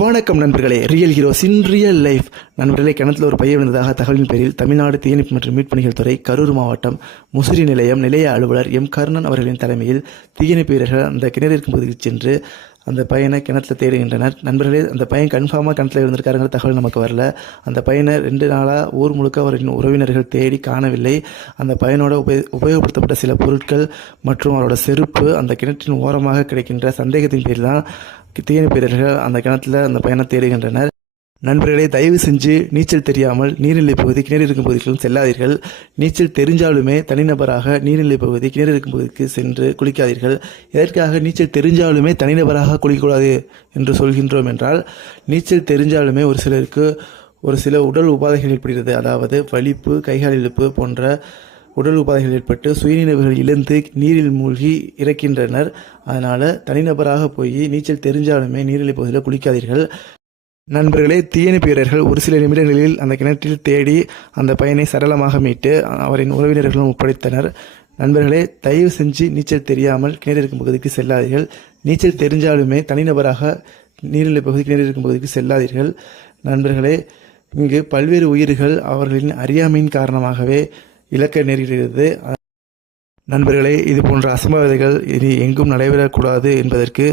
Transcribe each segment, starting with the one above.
வணக்கம் நண்பர்களே, real heroes இன் real life. நண்பர்களே, கிணத்துல ஒரு பையன் விழுந்ததாக தகவலின் பேரில் தமிழ்நாடு தீயணைப்பு மற்றும் மீட்பணிகள் துறை கரூர் மாவட்டம் முசிறி நிலைய அலுவலர் எம் கர்ணன் அவர்களின் தலைமையில் தீயணைப்பு வீரர்கள் அந்த கிணறு இருக்கும் பகுதிக்கு சென்று அந்த பையனை கிணத்துல தேடுகின்றனர். நண்பர்களே, அந்த பையன் கன்ஃபார்மாக கிணத்துல இருந்திருக்காருங்கிற தகவல் நமக்கு வரல. அந்த பையனை 2 நாளாக ஊர் முழுக்க அவரின் உறவினர்கள் தேடி காணவில்லை. அந்த பையனோட உபயோகப்படுத்தப்பட்ட சில பொருட்கள் மற்றும் அவரோட செருப்பு அந்த கிணற்றின் ஓரமாக கிடைக்கின்ற சந்தேகத்தின் பேரில் தான் தீயணைப்பு வீரர்கள் அந்த கிணத்துல அந்த பையனை தேடுகின்றனர். நண்பர்களே, தயவு செஞ்சு நீச்சல் தெரியாமல் நீர்நிலை பகுதி கிணறு இருக்கும் பகுதிகளும் செல்லாதீர்கள். நீச்சல் தெரிஞ்சாலுமே தனிநபராக நீர்நிலை பகுதி கிணறு இருக்கும் பகுதிக்கு சென்று குளிக்காதீர்கள். எதற்காக நீச்சல் தெரிஞ்சாலுமே தனிநபராக குளிக்கக்கூடாது என்று சொல்கின்றோம் என்றால், நீச்சல் தெரிஞ்சாலுமே ஒரு சிலருக்கு ஒரு சில உடல் உபாதைகள் ஏற்படுகிறது. அதாவது வலிப்பு, கைகால் இழுப்பு போன்ற உடல் உபாதைகள் ஏற்பட்டு சுயநினைவுகள் இழந்து நீரில் மூழ்கி இறக்கின்றனர். அதனால் தனிநபராக போய் நீச்சல் தெரிஞ்சாலுமே நீர்நிலை பகுதியில் குளிக்காதீர்கள். நண்பர்களே, தீயணைப்பு வீரர்கள் ஒரு சில நிமிடங்களில் அந்த கிணற்றில் தேடி அந்த பையனை சரளமாக மீட்டு அவரின் உறவினர்களும் ஒப்படைத்தனர். நண்பர்களே, தயவு செஞ்சு நீச்சல் தெரியாமல் கிணறு இருக்கும் பகுதிக்கு செல்லாதீர்கள். நீச்சல் தெரிஞ்சாலுமே தனிநபராக நீர்நிலை பகுதி கிணறு இருக்கும் பகுதிக்கு செல்லாதீர்கள். நண்பர்களே, இங்கு பல்வேறு உயிர்கள் அவர்களின் அறியாமையின் காரணமாகவே இழக்க நேரிடுகிறது. நண்பர்களே, இது போன்ற அசம்பாவிதங்கள் இனி எங்கும் நடைபெறக்கூடாது என்பதற்கு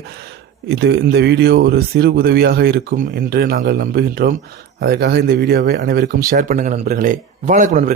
இந்த வீடியோ ஒரு சிறு உதவியாக இருக்கும் என்று நாங்கள் நம்புகின்றோம். அதற்காக இந்த வீடியோவை அனைவருக்கும் ஷேர் பண்ணுங்கள் நண்பர்களே. வணக்கம் நண்பர்களே.